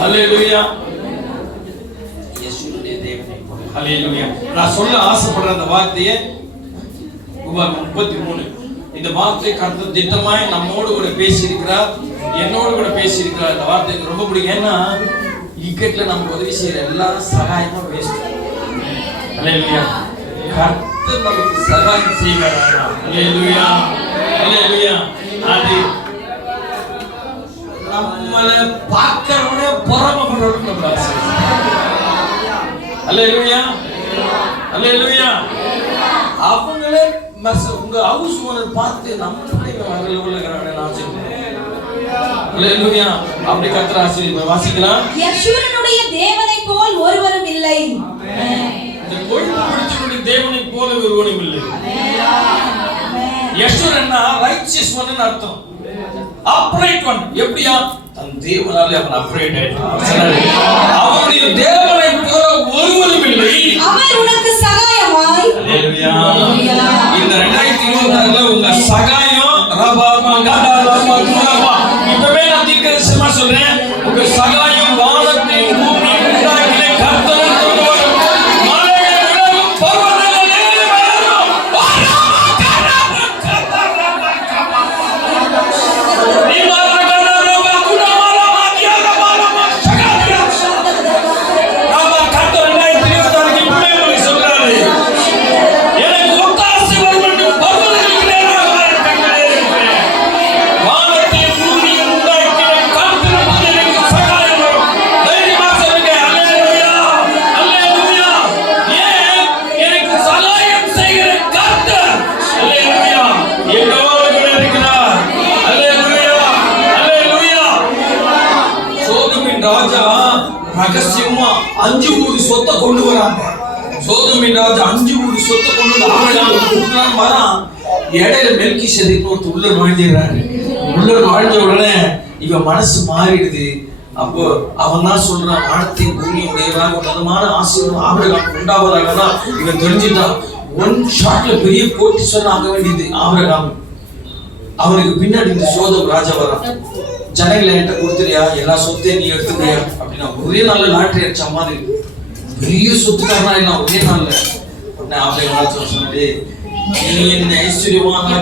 ஹல்லேலூயா. இயேசுவினுடைய தேவனை போல. ஹல்லேலூயா. நான் சொல்ல ஆசைப்படுற அந்த வார்த்தையை உபாகமம் 33 இந்த வார்த்தை கர்த்தர் திட்டமாய் நம்மோடு கூட பேசியிருக்கிறார், என்னோடு கூட பேசியிருக்கிறார். இந்த வார்த்தை எனக்கு ரொம்ப பிடிக்கும். ஏன்னா இக்கட்ல நமக்கு உதவி செய்யற எல்லாரும் சகாயமா வேஸ்ட். ஹல்லேலூயா. கர்த்தர் நமக்கு சகாயம் செய்வார். ஹல்லேலூயா. ஹல்லேலூயா. அது நம்மளை பார்க்கறவனே பொறாமைப்படுறவனுக்கு நம்ம ஆசை. ஹல்லேலூயா. ஹல்லேலூயா. அவங்களே உங்க ஹவுஸ் ஓனர் பார்த்து நம்மளே வரலவங்கறானே ஆசைப்படுறாங்க. ஹல்லேலூயா. அப்படி கர்த்தர் ஆசீர்வதிப்பார். வாசிக்கலாம். யெஷூரனுடைய தேவனை போல் ஒருவரும் இல்லை. இந்த கொழுப்பு பிடிச்சவனுடைய தேவனை போல ஒருவனும் இல்லை. யெஷூரன்னா ரைச்சியஸ் ஒன்னு அர்த்தம். Upright one. எப்படியா? தன் தேவனாலே அவன் அப்ரைட் ஆயிட்டான். அவனுடைய தேவனை போல ஒருவரும் இல்லை. அவர் உனக்கு சகாயமாய். ஹல்லேலூயா. இந்த 2026ல உங்க சகாயம் ரபாமா கடாலமா துரபா. இப்பவே நான் தீர்க்கதரிசனமா சொல்றேன். உங்க சகாயம் வானத்தை பூமி உண்டாக்கின கர்த்தர் கொண்டு வரும். மலைகள் விலகும், பர்வதங்கள் ஏறி வளரும். ரகசியமா 5 ஊர் சொத்தை கொண்டு வராங்க. சோதோமின் ராஜா 5 ஊர் சொத்தை கொண்டு வந்து ஆபிரகாமுக்கு கொடுக்கலான்னு வரான். இடையில மெல்கிசேதேக் உள்ள நுழைஞ்சிடறாரு. உள்ள நுழைஞ்ச உடனே இவன் மனசு மாறிடுது. அப்போ அவன் தான் சொல்றான், வானத்தையும் பூமியும் உடையவராக உன்னதமான ஆசீர்வாதம் ஆபிரகாமுக்கு உண்டாவதாக. இவன் தெரிஞ்சுட்டான். ஒன் ஷாட்ல பெரிய கோடீஸ்வரன் ஆக வேண்டியது ஆபிரகாம். அவனுக்கு பின்னாடி இந்த சோதோம் ராஜா வரான். ஜனங்களை என்கிட்ட கொடுத்துறியா, எல்லா சொத்தையும் நீ எடுத்துக்கிறியா அப்படின்னா ஒரே நாள்ல லாட்டரி அடிச்ச மாதிரி பெரிய சொத்துக்காரனா இல்லை ஒரே நாள்ல. உடனே ஆபிரகாம் சொன்னாரு, நீ என்னை ஐஸ்வர்யவானாக்கி